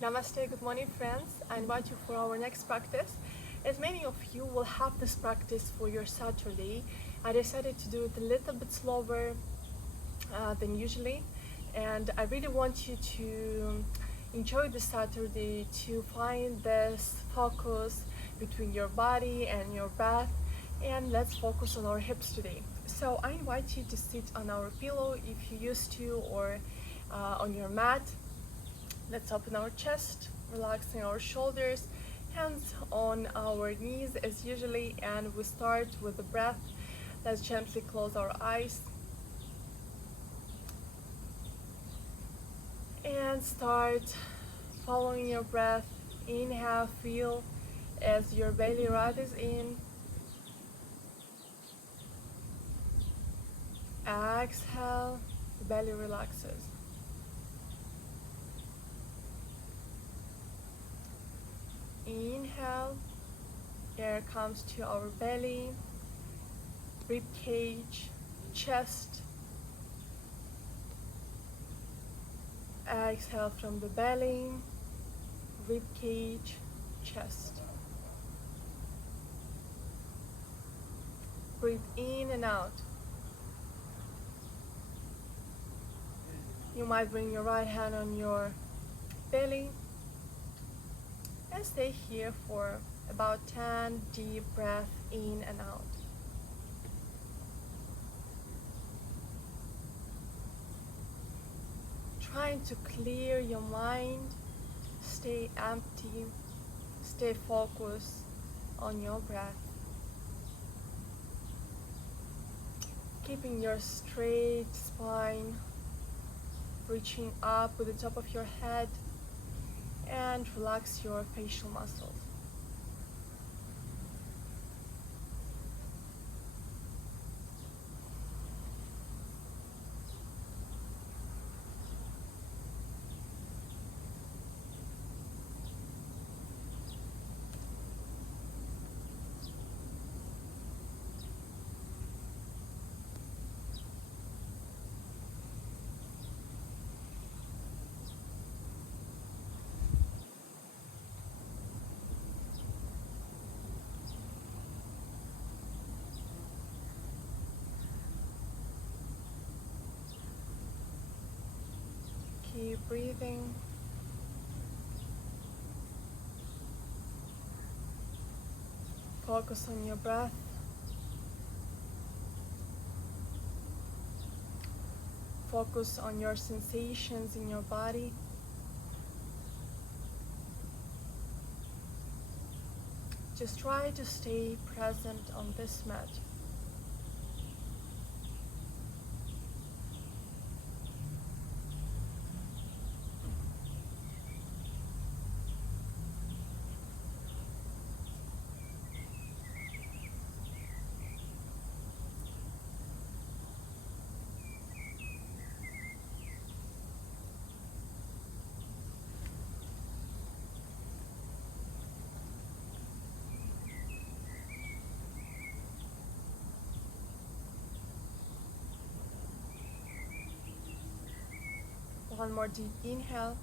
Namaste, good morning friends. I invite you for our next practice. As many of you will have this practice for your Saturday, I decided to do it a little bit slower than usually, and I really want you to enjoy the Saturday, to find this focus between your body and your breath, and let's focus on our hips today. So I invite you to sit on our pillow if you used to, or on your mat. Let's open our chest, relaxing our shoulders, hands on our knees as usually, and we start with the breath. Let's gently close our eyes and start following your breath. Inhale, feel as your belly rises in. Exhale, the belly relaxes. Inhale, air comes to our belly, rib cage, chest. Exhale from the belly, rib cage, chest. Breathe in and out. You might bring your right hand on your belly and stay here for about 10 deep breaths in and out. Trying to clear your mind, stay empty, stay focused on your breath. Keeping your straight spine, reaching up with the top of your head, and relax your facial muscles. Keep breathing. Focus on your breath. Focus on your sensations in your body. Just try to stay present on this mat. One more deep inhale.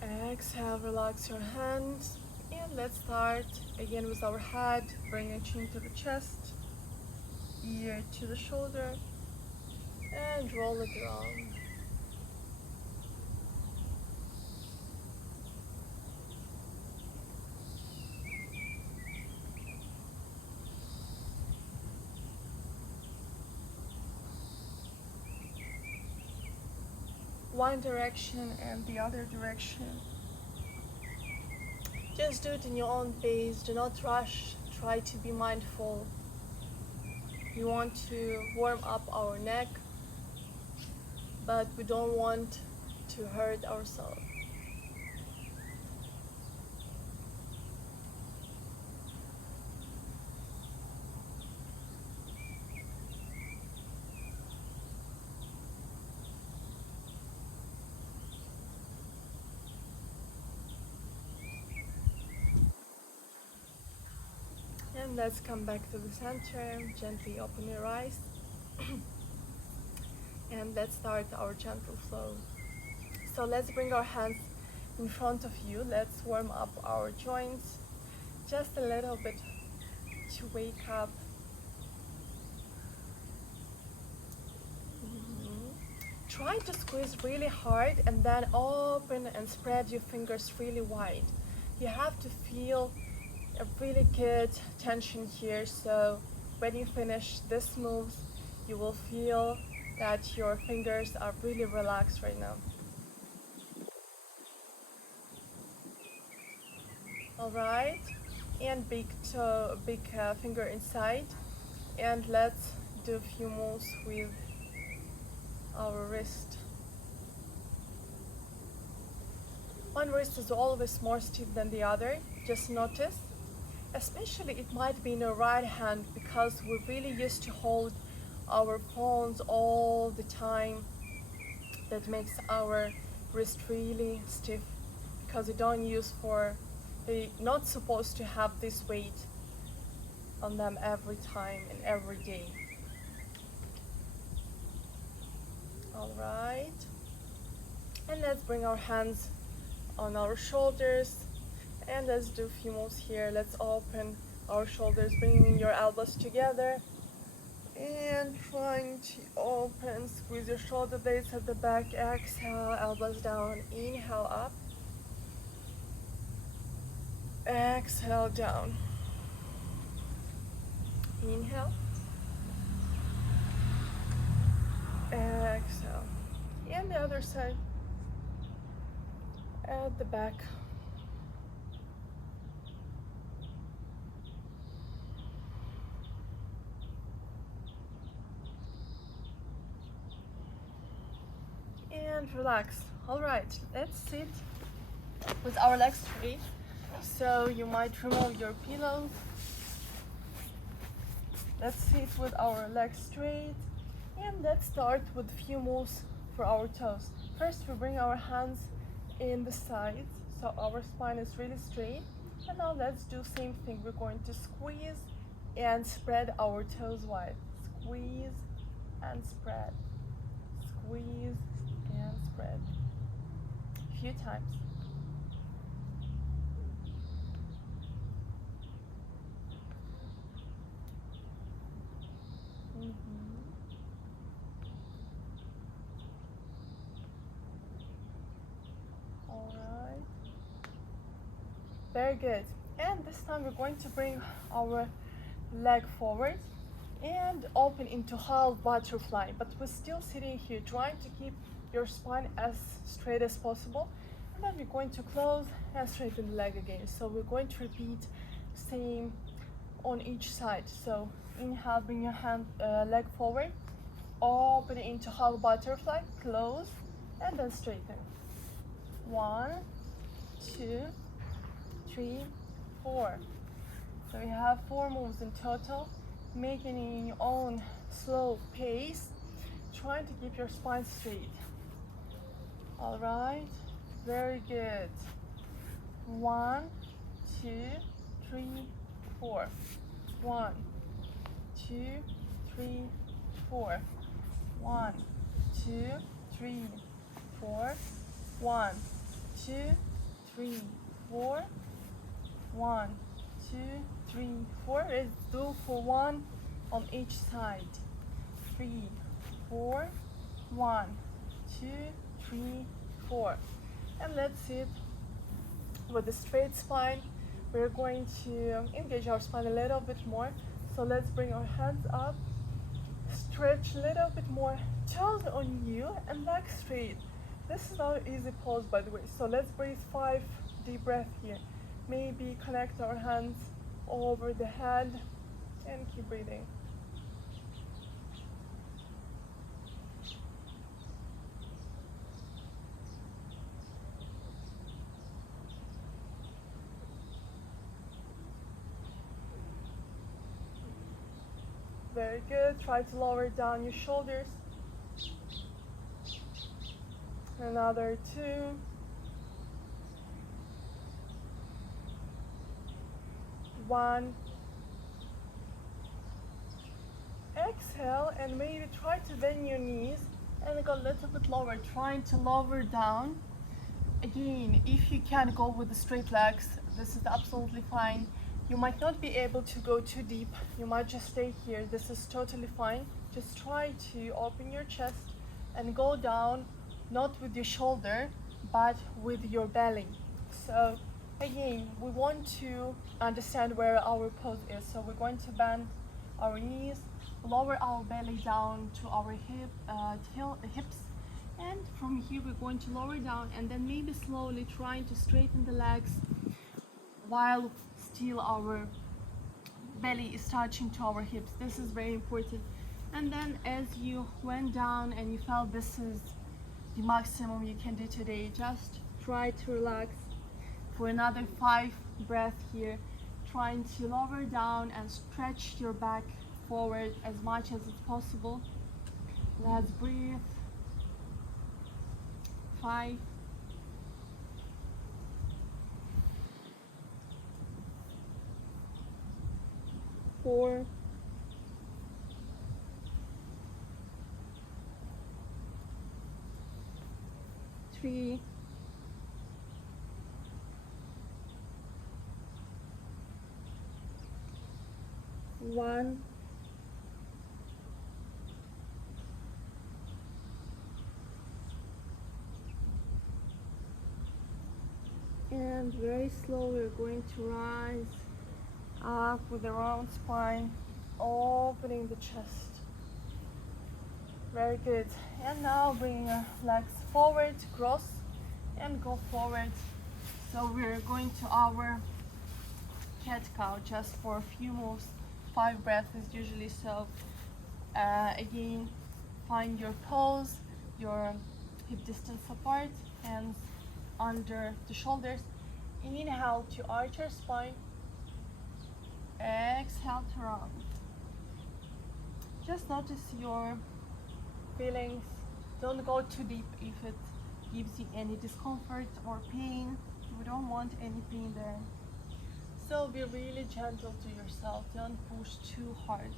Exhale, relax your hands. And let's start again with our head. Bring your chin to the chest, ear to the shoulder, and roll it around. One direction and the other direction. Just do it in your own pace. Do not rush. Try to be mindful. We want to warm up our neck, but we don't want to hurt ourselves. And let's come back to the center. Gently open your eyes. And and let's start our gentle flow. So let's bring our hands in front of you. Let's warm up our joints just a little bit to wake up. Try to squeeze really hard and then open and spread your fingers really wide. You have to feel a really good tension here, so when you finish this move, you will feel that your fingers are really relaxed right now. Alright, and big toe, big finger inside, and let's do a few moves with our wrist. One wrist is always more stiff than the other, just notice. Especially it might be in the right hand because we're really used to hold our phones all the time. That makes our wrist really stiff because we don't use they're not supposed to have this weight on them every time and every day. Alright, and let's bring our hands on our shoulders and let's do a few moves here. Let's open our shoulders, bringing your elbows together and trying to open. Squeeze your shoulder blades at the back. Exhale, elbows down. Inhale up. Exhale down. Inhale. Exhale. And the other side. At the back. And relax. Alright, let's sit with our legs straight. So you might remove your pillows. Let's sit with our legs straight. And let's start with a few moves for our toes. First, we bring our hands in the sides, so our spine is really straight. And now let's do same thing. We're going to squeeze and spread our toes wide. Squeeze and spread. Squeeze and spread. A few times. Alright. Very good. And this time we're going to bring our leg forward and open into half butterfly, but we're still sitting here trying to keep your spine as straight as possible, and then we're going to close and straighten the leg again. So we're going to repeat same on each side. So inhale, bring your leg forward, open into half butterfly, close, and then straighten. 1, 2, 3, 4. So we have 4 moves in total. Making it in your own slow pace, trying to keep your spine straight. All right, very good. 1, 2, 3, 4. 1, 2, 3, 4. 1, 2, 3, 4. 1, 2, 3, 4. 1, 2, 3, 4. Let's do for 1 on each side. 3, 4. 1, 2, 3, 4. And let's sit with a straight spine. We're going to engage our spine a little bit more. So let's bring our hands up, stretch a little bit more, toes on you and legs straight. This is not an easy pose, by the way. So let's breathe 5 deep breaths here. Maybe connect our hands over the head and keep breathing. Very good. Try to lower down your shoulders. Another 2. One. Exhale and maybe try to bend your knees and go a little bit lower, trying to lower down. Again, if you can go with the straight legs, this is absolutely fine. You might not be able to go too deep, you might just stay here, this is totally fine. Just try to open your chest and go down, not with your shoulder, but with your belly. So again, we want to understand where our pose is. So we're going to bend our knees, lower our belly down to our hips, and from here we're going to lower down and then maybe slowly trying to straighten the legs while still our belly is touching to our hips. This is very important. And then as you went down and you felt this is the maximum you can do today, just try to relax for another 5 breaths here, trying to lower down and stretch your back forward as much as it's possible. Let's breathe. 5, 4, 3, 1. And very slow we're going to rise up with a round spine, opening the chest. Very good. And now bring your legs forward, cross, and go forward. So we're going to our cat-cow just for a few moves. 5 breaths is usually so. Again, find your pose, your hip distance apart, hands under the shoulders. Inhale to arch your spine. Exhale to round. Just notice your feelings. Don't go too deep if it gives you any discomfort or pain. We don't want any pain there. So be really gentle to yourself. Don't push too hard.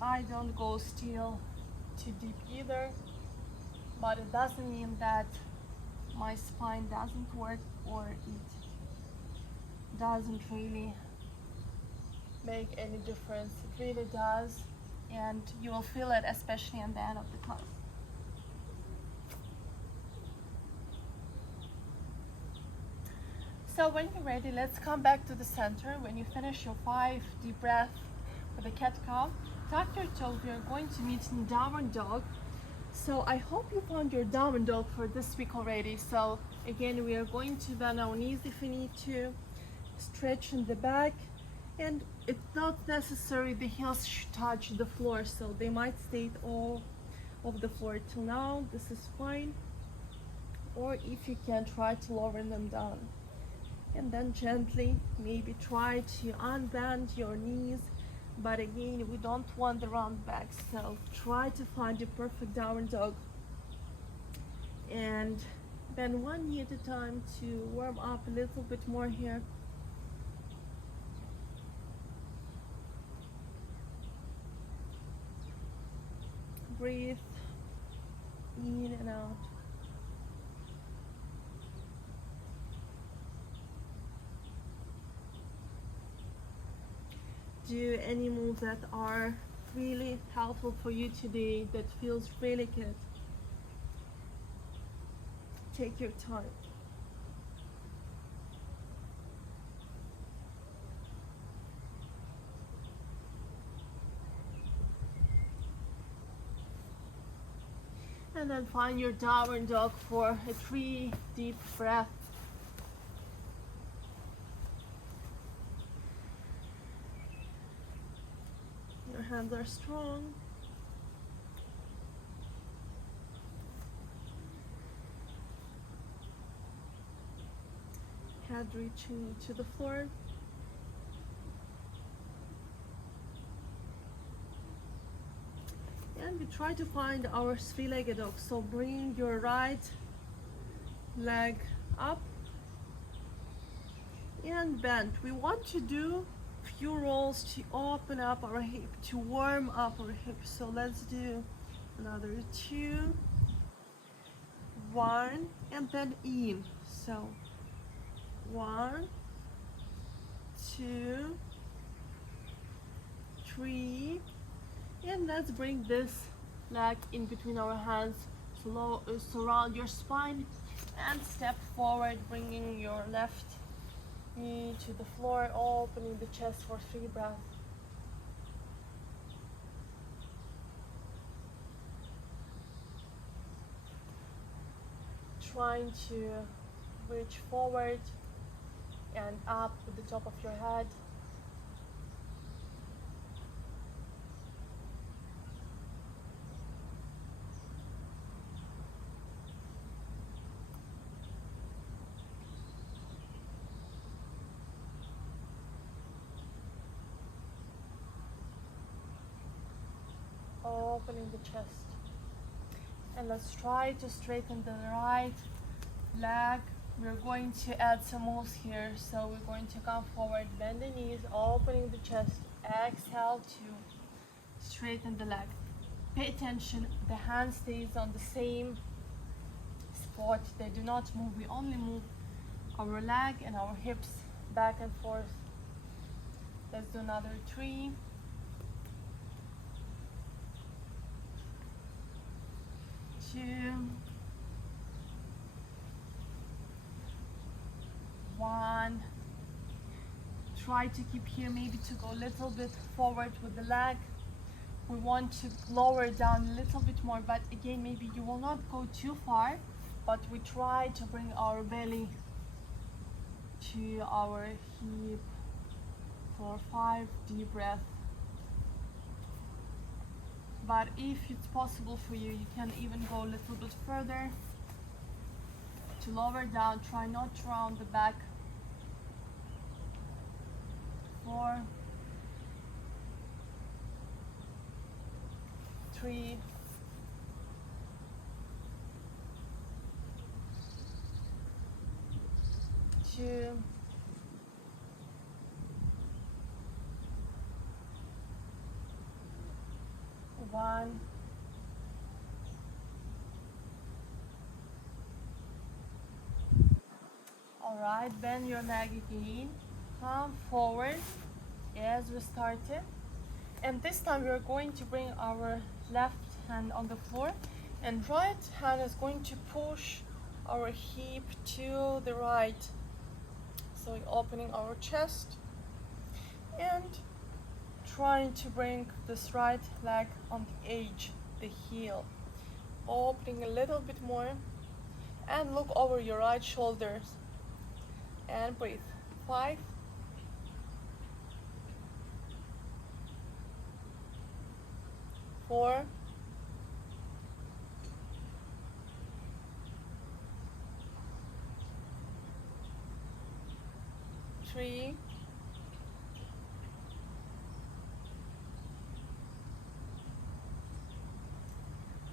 I don't go still too deep either, but it doesn't mean that my spine doesn't work or it doesn't really make any difference. It really does, and you will feel it especially at the end of the class. So when you're ready, let's come back to the center. When you finish your 5 deep breaths with the cat-cow, tuck your toes. We are going to meet in downward dog. So I hope you found your downward dog for this week already. So again, we are going to bend our knees if we need to, stretch in the back, and it's not necessary the heels should touch the floor, so they might stay all of the floor till now. This is fine. Or if you can, try to lower them down. And then gently, maybe try to unbend your knees. But again, we don't want the round back, so try to find your perfect downward dog. And bend one knee at a time to warm up a little bit more here. Breathe in and out. Do any moves that are really helpful for you today, that feels really good. Take your time. And then find your downward dog for a 3 deep breaths. Your hands are strong. Head reaching to the floor. And we try to find our 3-legged dog. So bring your right leg up and bend. We want to do few rolls to open up our hip, to warm up our hip. So let's do another 2, 1, and then in. So 1, 2, 3, and let's bring this leg in between our hands. Surround your spine and step forward, bringing your left knee to the floor, opening the chest for 3 breaths. Trying to reach forward and up with the top of your head. Opening the chest. And let's try to straighten the right leg. We're going to add some moves here. So we're going to come forward, bend the knees, opening the chest. Exhale to straighten the leg. Pay attention, the hand stays on the same spot. They do not move. We only move our leg and our hips back and forth. Let's do another 3. 2, 1. Try to keep here, maybe to go a little bit forward with the leg. We want to lower down a little bit more, but again, maybe you will not go too far, but we try to bring our belly to our hip for 5 deep breaths. But if it's possible for you, you can even go a little bit further to lower down. Try not to round the back. 4, 3, 2, 1. Alright, bend your leg again. Come forward as we started. And this time we are going to bring our left hand on the floor, and right hand is going to push our hip to the right. So opening our chest and trying to bring this right leg on the edge, the heel. Opening a little bit more and look over your right shoulders and breathe. 5, 4, 3,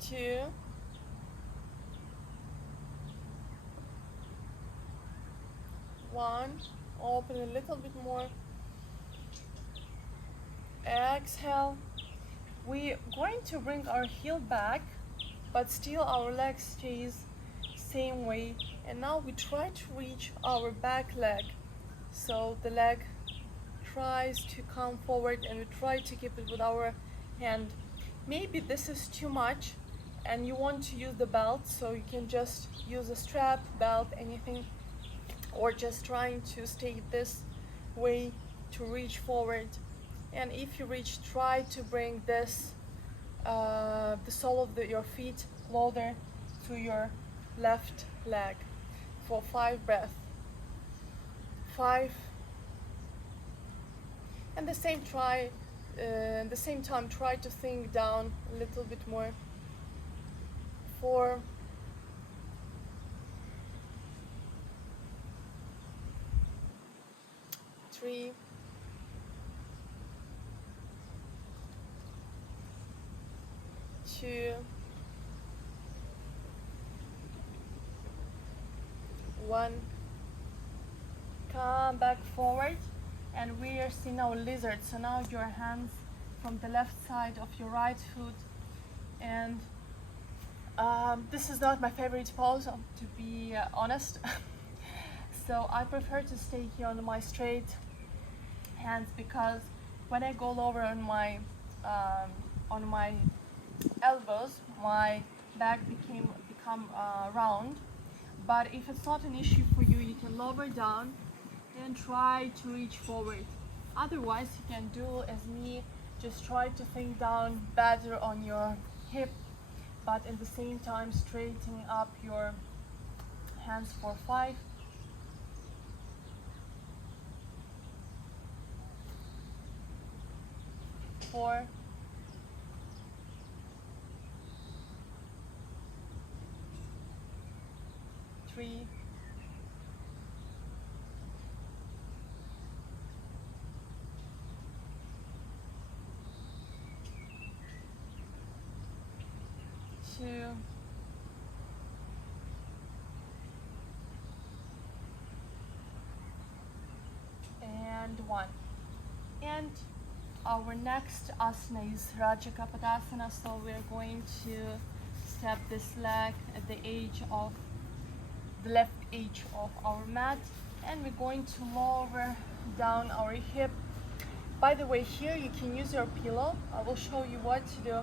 2, 1. Open a little bit more. Exhale. We're going to bring our heel back, but still our leg stays same way. And now we try to reach our back leg. So the leg tries to come forward and we try to keep it with our hand. Maybe this is too much and you want to use the belt, so you can just use a strap, belt, anything, or just trying to stay this way to reach forward. And if you reach, try to bring this the sole of your feet closer to your left leg for 5 breaths. 5. And the same time try to sink down a little bit more. 4, 3, 2, 1. Come back forward And we are seeing our lizard. So now your hands from the left side of your right foot. And this is not my favorite pose, to be honest. So I prefer to stay here on my straight hands, because when I go lower on my elbows, my back become round. But if it's not an issue for you, you can lower down and try to reach forward. Otherwise, you can do as me, just try to think down better on your hip, but at the same time straightening up your hands for 5, 4, 3, 2, and 1. And our next asana is Raja Kapadasana. So we're going to step this leg at the left edge of our mat, and we're going to lower down our hip. By the way, here you can use your pillow. I will show you what to do.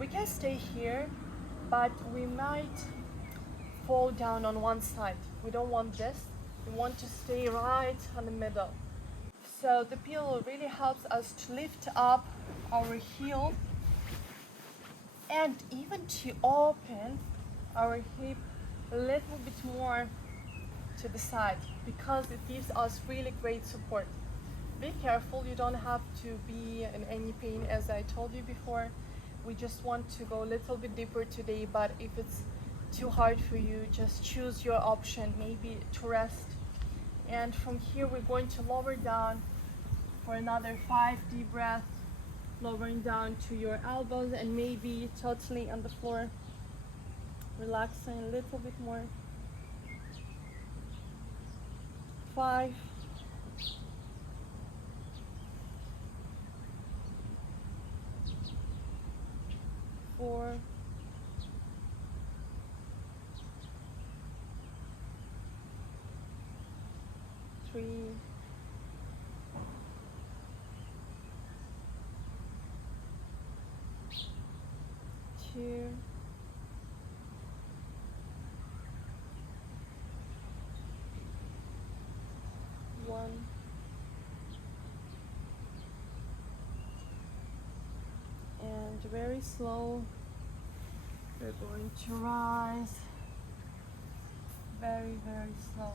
We can stay here, but we might fall down on one side. We don't want this. We want to stay right on the middle. So the pillow really helps us to lift up our heel and even to open our hip a little bit more to the side, because it gives us really great support. Be careful, you don't have to be in any pain, as I told you before. We just want to go a little bit deeper today, but if it's too hard for you, just choose your option, maybe to rest. And from here we're going to lower down for another 5 deep breaths, lowering down to your elbows and maybe totally on the floor, relaxing a little bit more. 5, 4, 3, 2, 1. And very slow, we're going to rise. Very, very slow.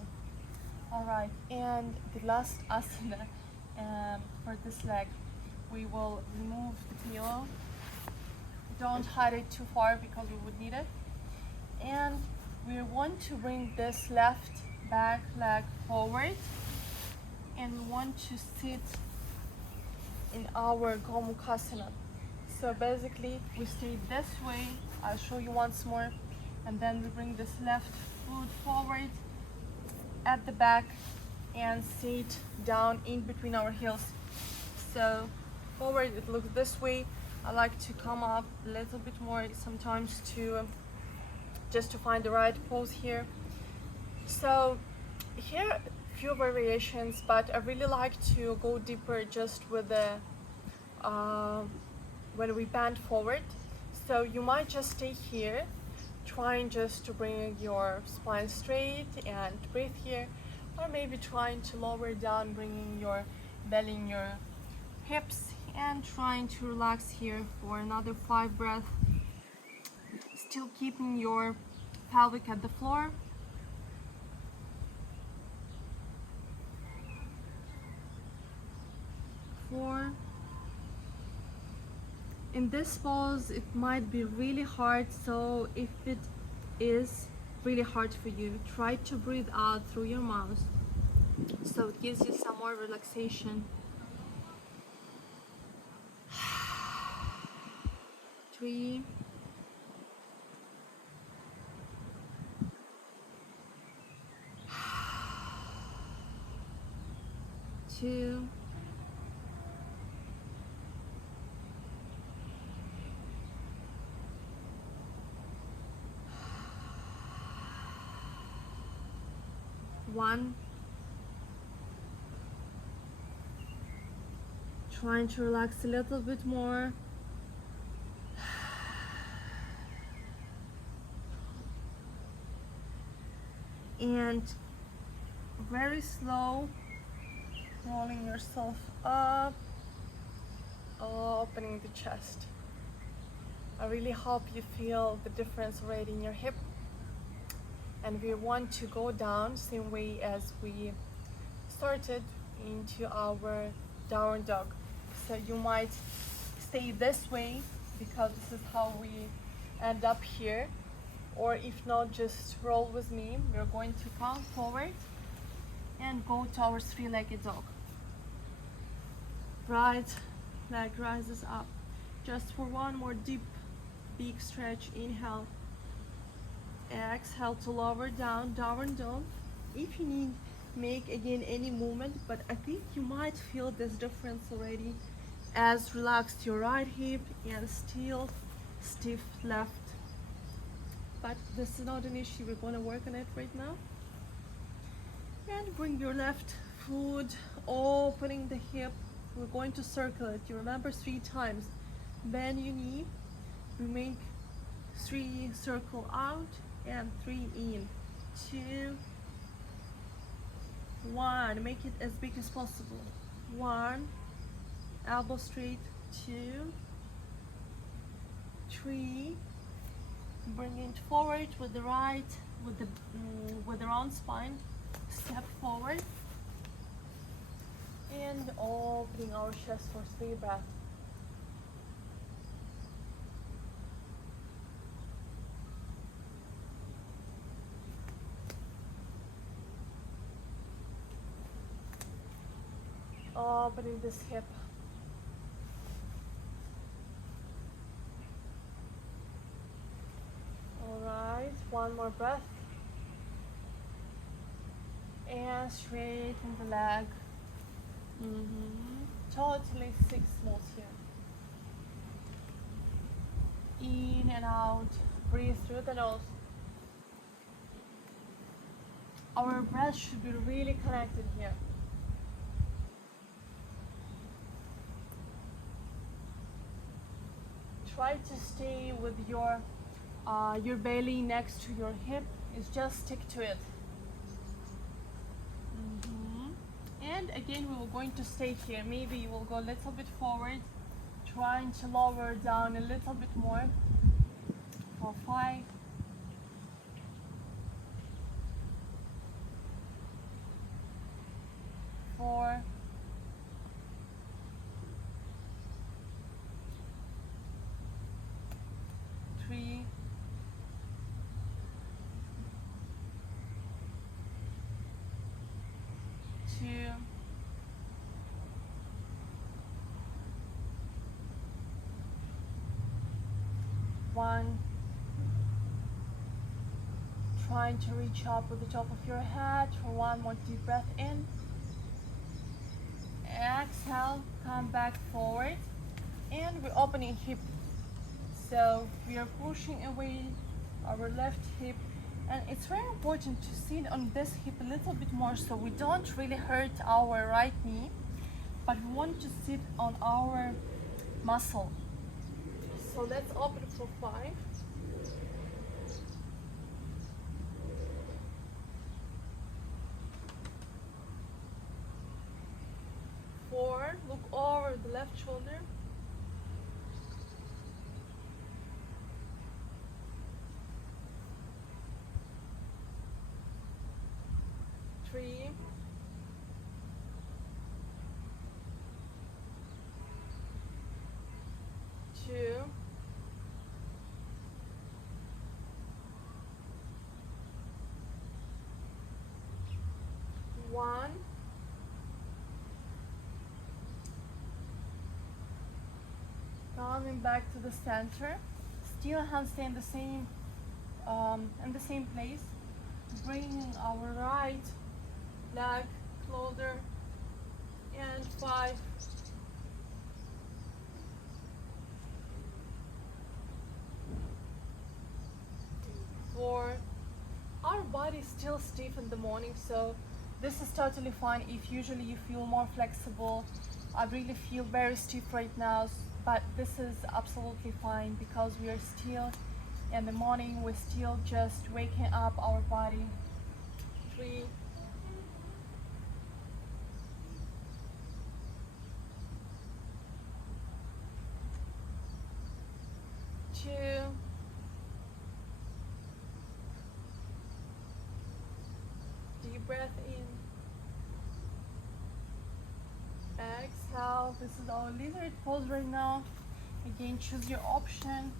All right, and the last asana for this leg, we will remove the pillow. Don't hide it too far because we would need it. And we want to bring this left back leg forward, and we want to sit in our Gomukhasana. So basically we stay this way. I'll show you once more, and then we bring this left foot forward at the back and sit down in between our heels. So forward, it looks this way. I like to come up a little bit more sometimes to just to find the right pose here. So here few variations, but I really like to go deeper just with the when we bend forward. So you might just stay here, trying just to bring your spine straight and breathe here, or maybe trying to lower down, bringing your belly in your hips and trying to relax here for another 5 breaths, still keeping your pelvic at the floor. 4. In this pose, it might be really hard, so if it is really hard for you, try to breathe out through your mouth so it gives you some more relaxation. 3, 2, 1. Trying to relax a little bit more. And very slow, rolling yourself up, opening the chest. I really hope you feel the difference already in your hip. And we want to go down same way as we started into our downward dog. So you might stay this way because this is how we end up here, or if not, just roll with me. We're going to come forward and go to our three-legged dog. Right leg rises up just for one more deep big stretch. Inhale, exhale to lower down, downward dog. If you need, make again any movement, but I think you might feel this difference already as relaxed your right hip and still stiff left. But this is not an issue, we're going to work on it right now. And bring your left foot, opening the hip. We're going to circle it. You remember 3 times. Bend your knee. We make 3 circle out and 3 in. 2, 1. Make it as big as possible. 1. Elbow straight. 2, 3. Bring it forward with the right, with the round spine. Step forward. And opening our chest for 3 breaths. Opening this hip. Alright, one more breath. And straighten the leg. Totally 6 more here. In and out. Breathe through the nose. Our breath should be really connected here. Try to stay with your belly next to your hip. Is just stick to it. And again, we were going to stay here. Maybe you will go a little bit forward, trying to lower down a little bit more. For 5, 4, 3, 2, 1. Trying to reach up with the top of your head for one more deep breath in. Exhale, come back forward, and we're opening hip. So we are pushing away our left hip, and it's very important to sit on this hip a little bit more so we don't really hurt our right knee, but we want to sit on our muscle. So let's open for 5. 4, look over the left shoulder. 3, 2, 1. Coming back to the center. Still hands stay in the same place. Bringing our right leg closer. And 5, 4. Our body is still stiff in the morning, so This is totally fine if usually you feel more flexible. I really feel very stiff right now, but this is absolutely fine because we are still in the morning, we're still just waking up our body. 3, 2, deep breath in, exhale. This is our lizard pose right now. Again, choose your option.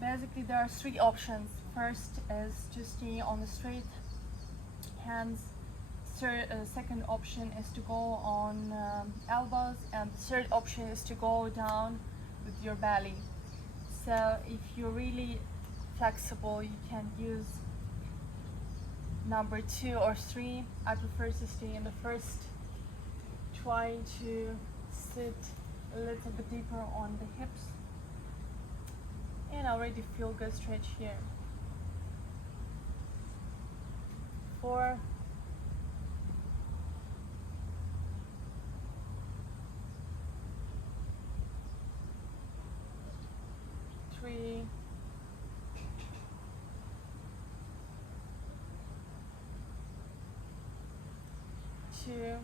Basically there are 3 options. First is to stay on the straight hands. Second option is to go on elbows, and the third option is to go down with your belly. So if you're really flexible, you can use number 2 or 3. I prefer to stay in the first, trying to sit a little bit deeper on the hips, and I already feel good stretch here. 4, 3, 2,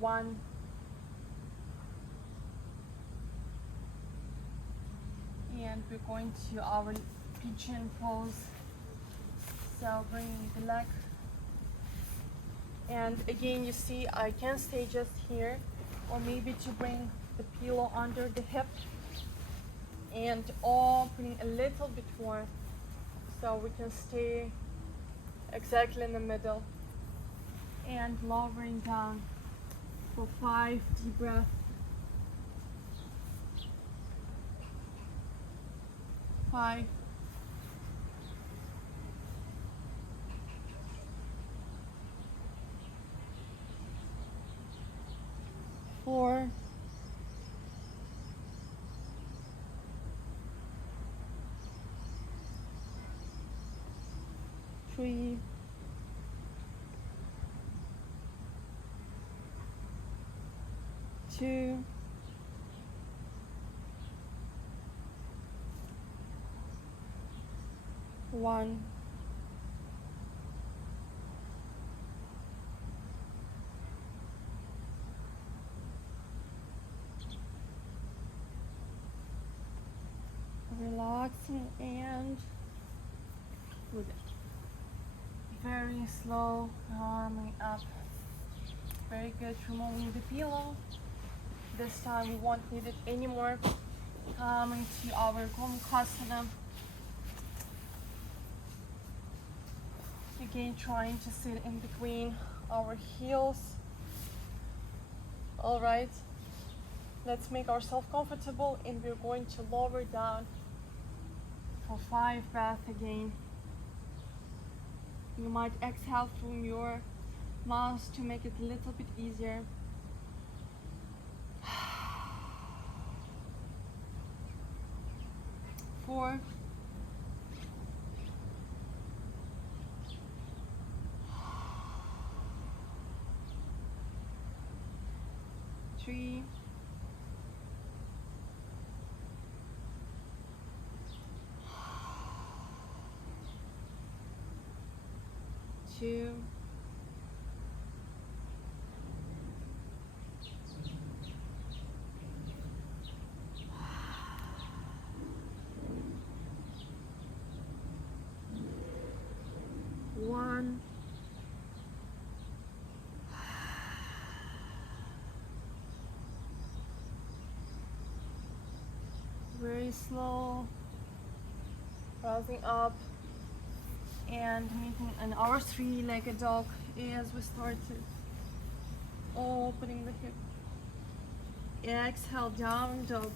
1. And we're going to our pigeon pose. So bringing the leg, and again you see I can stay just here, or maybe to bring the pillow under the hip and opening a little bit more so we can stay exactly in the middle, and lowering down for 5 deep breaths. 5, 4, 3, 2, 1. Relaxing and with very slow warming up. Very good. Removing the pillow. This time we won't need it anymore. Coming to our Gomukhasana. Again, trying to sit in between our heels. All right, let's make ourselves comfortable, and we're going to lower down for 5 breaths again. You might exhale from your mouth to make it a little bit easier. 4, 3, 2, 1. Very slow, rising up and meeting an our 3-legged dog as we started. Opening the hip. Exhale, down dog.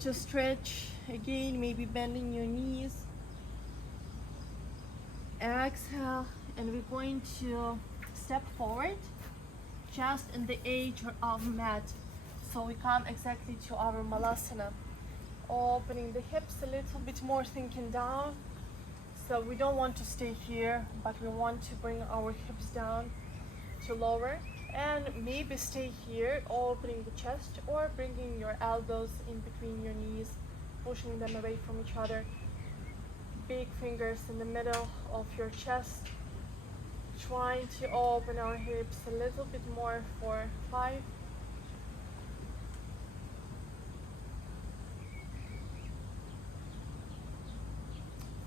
To stretch again, maybe bending your knees. Exhale, and we're going to step forward just in the edge of mat, so we come exactly to our malasana. Opening the hips a little bit more, sinking down. So we don't want to stay here, but we want to bring our hips down to lower. And maybe stay here, opening the chest, or bringing your elbows in between your knees, pushing them away from each other. Big fingers in the middle of your chest. Trying to open our hips a little bit more for 5,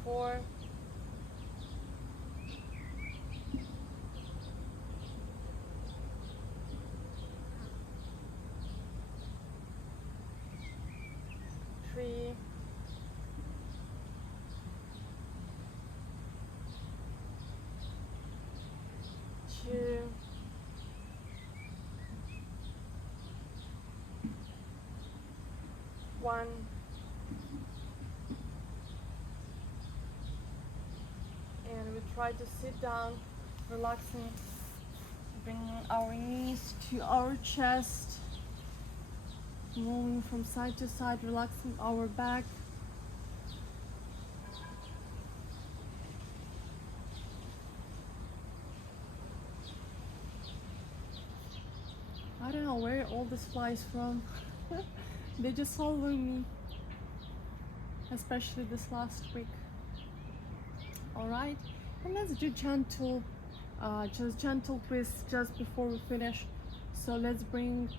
4, 3, 2, 1. And we try to sit down, relaxing, bringing our knees to our chest, moving from side to side, relaxing our back. I don't know where all this flies from. They just follow me, especially this last week. All right, and let's do gentle, just gentle twists just before we finish. So let's bring,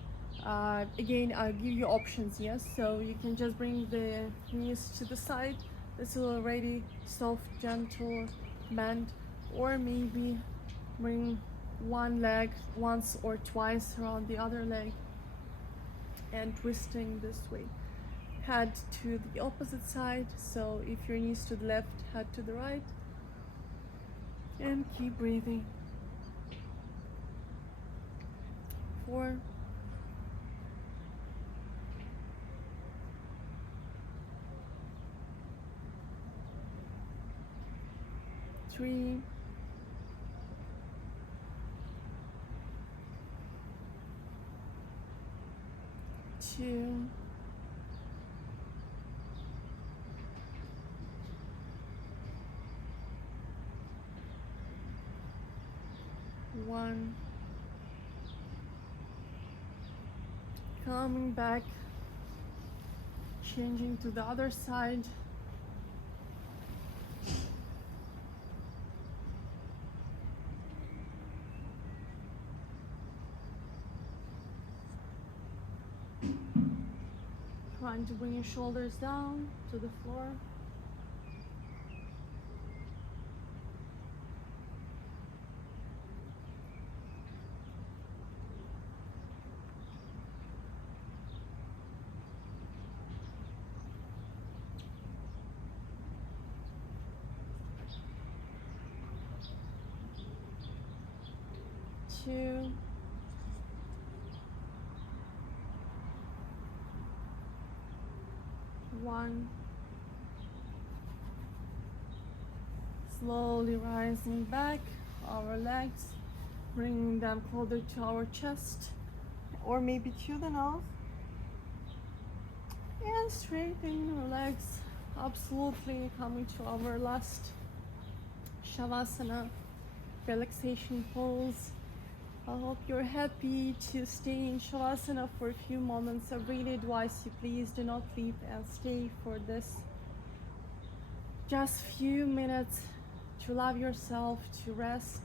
again, I'll give you options, yes? So you can just bring the knees to the side. This is already soft, gentle bend, or maybe bring one leg once or twice around the other leg and twisting this way. Head to the opposite side, so if your knees to the left, head to the right, and keep breathing. 4, 3, 2, 1. Coming back, changing to the other side. Trying to bring your shoulders down to the floor. Two, 1. Slowly rising back, our legs, bringing them closer to our chest, or maybe to the nose, and straightening our legs. Absolutely coming to our last Shavasana, relaxation pose. I hope you're happy to stay in Shavasana for a few moments. I really advise you, please do not leave and stay for this just few minutes to love yourself, to rest.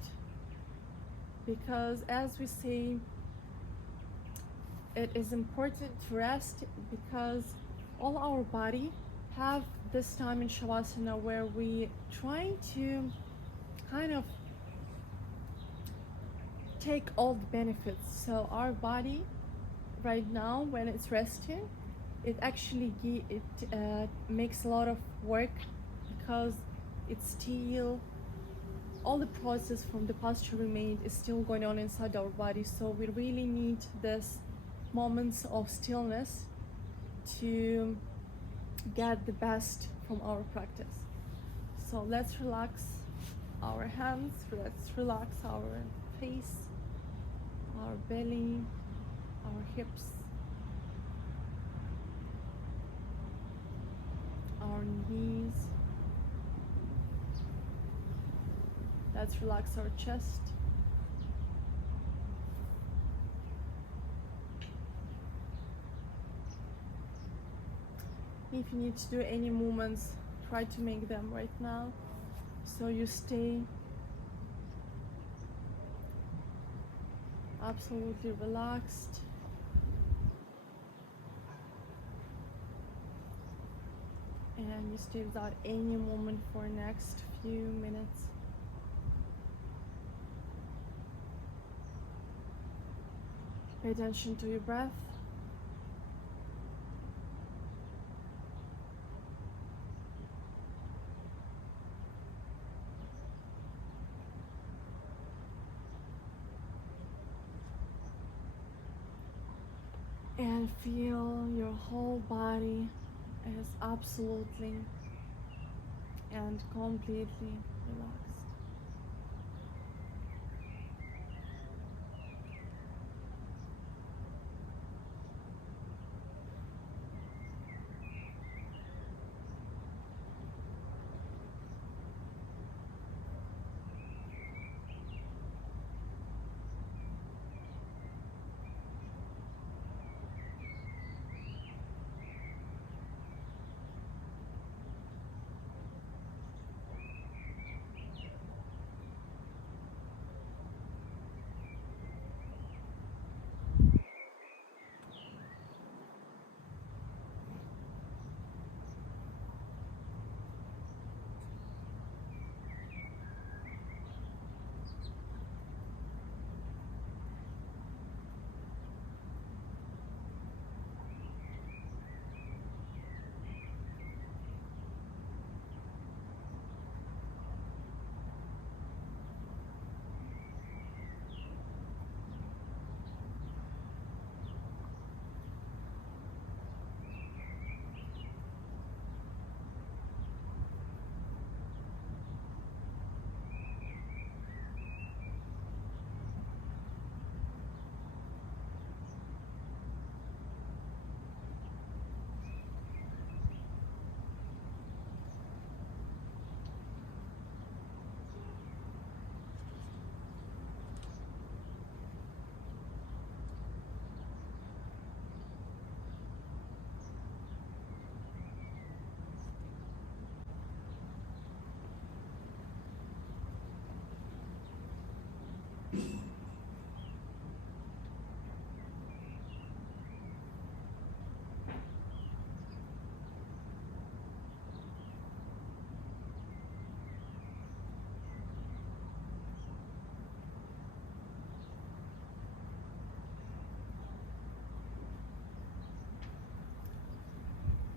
Because as we say, it is important to rest because all our body have this time in Shavasana where we trying to kind of take all the benefits. So our body right now, when it's resting, it actually makes a lot of work because it's still all the process from the posture we made is still going on inside our body. So we really need this moments of stillness to get the best from our practice. So let's relax our hands, let's relax our face, our belly, our hips. our knees. Let's relax our chest. If you need to do any movements, try to make them right now so you stay absolutely relaxed. And you stay without any movement for the next few minutes. Pay attention to your breath. And feel your whole body is absolutely and completely relaxed.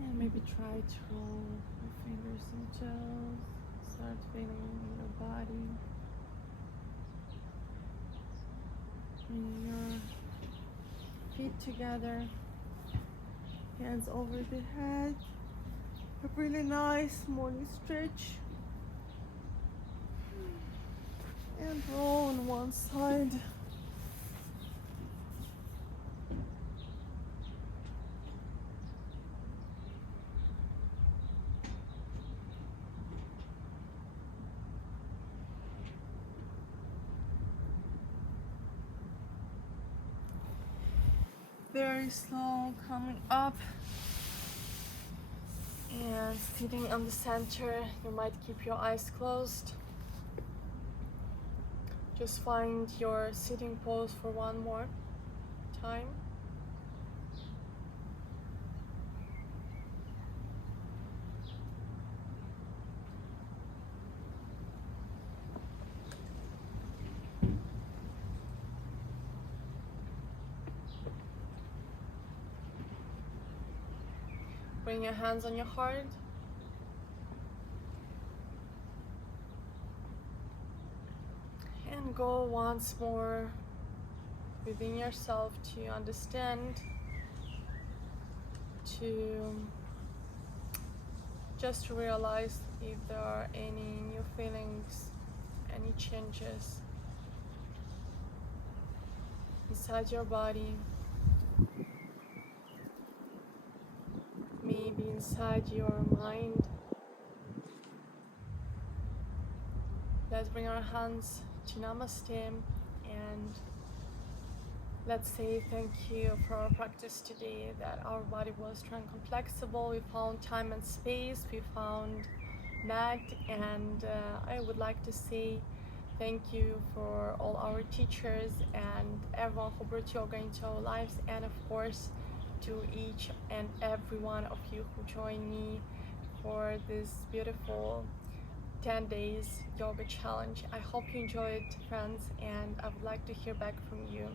And maybe try to roll your fingers and toes. Start feeling your body. Bring your feet together. Hands over the head. A really nice morning stretch. And roll on one side. Very slow, coming up and sitting on the center. You might keep your eyes closed. Just find your sitting pose for one more time. Bring your hands on your heart. And go once more within yourself to understand, to just realize if there are any new feelings, any changes inside your body. Maybe inside your mind. Let's bring our hands to Namaste and let's say thank you for our practice today, that our body was strong and flexible. We found time and space, we found that, and I would like to say thank you for all our teachers and everyone who brought yoga into our lives, and of course to each and every one of you who joined me for this beautiful 10 days yoga challenge. I hope you enjoyed, friends, and I would like to hear back from you.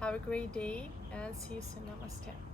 Have a great day and see you soon. Namaste.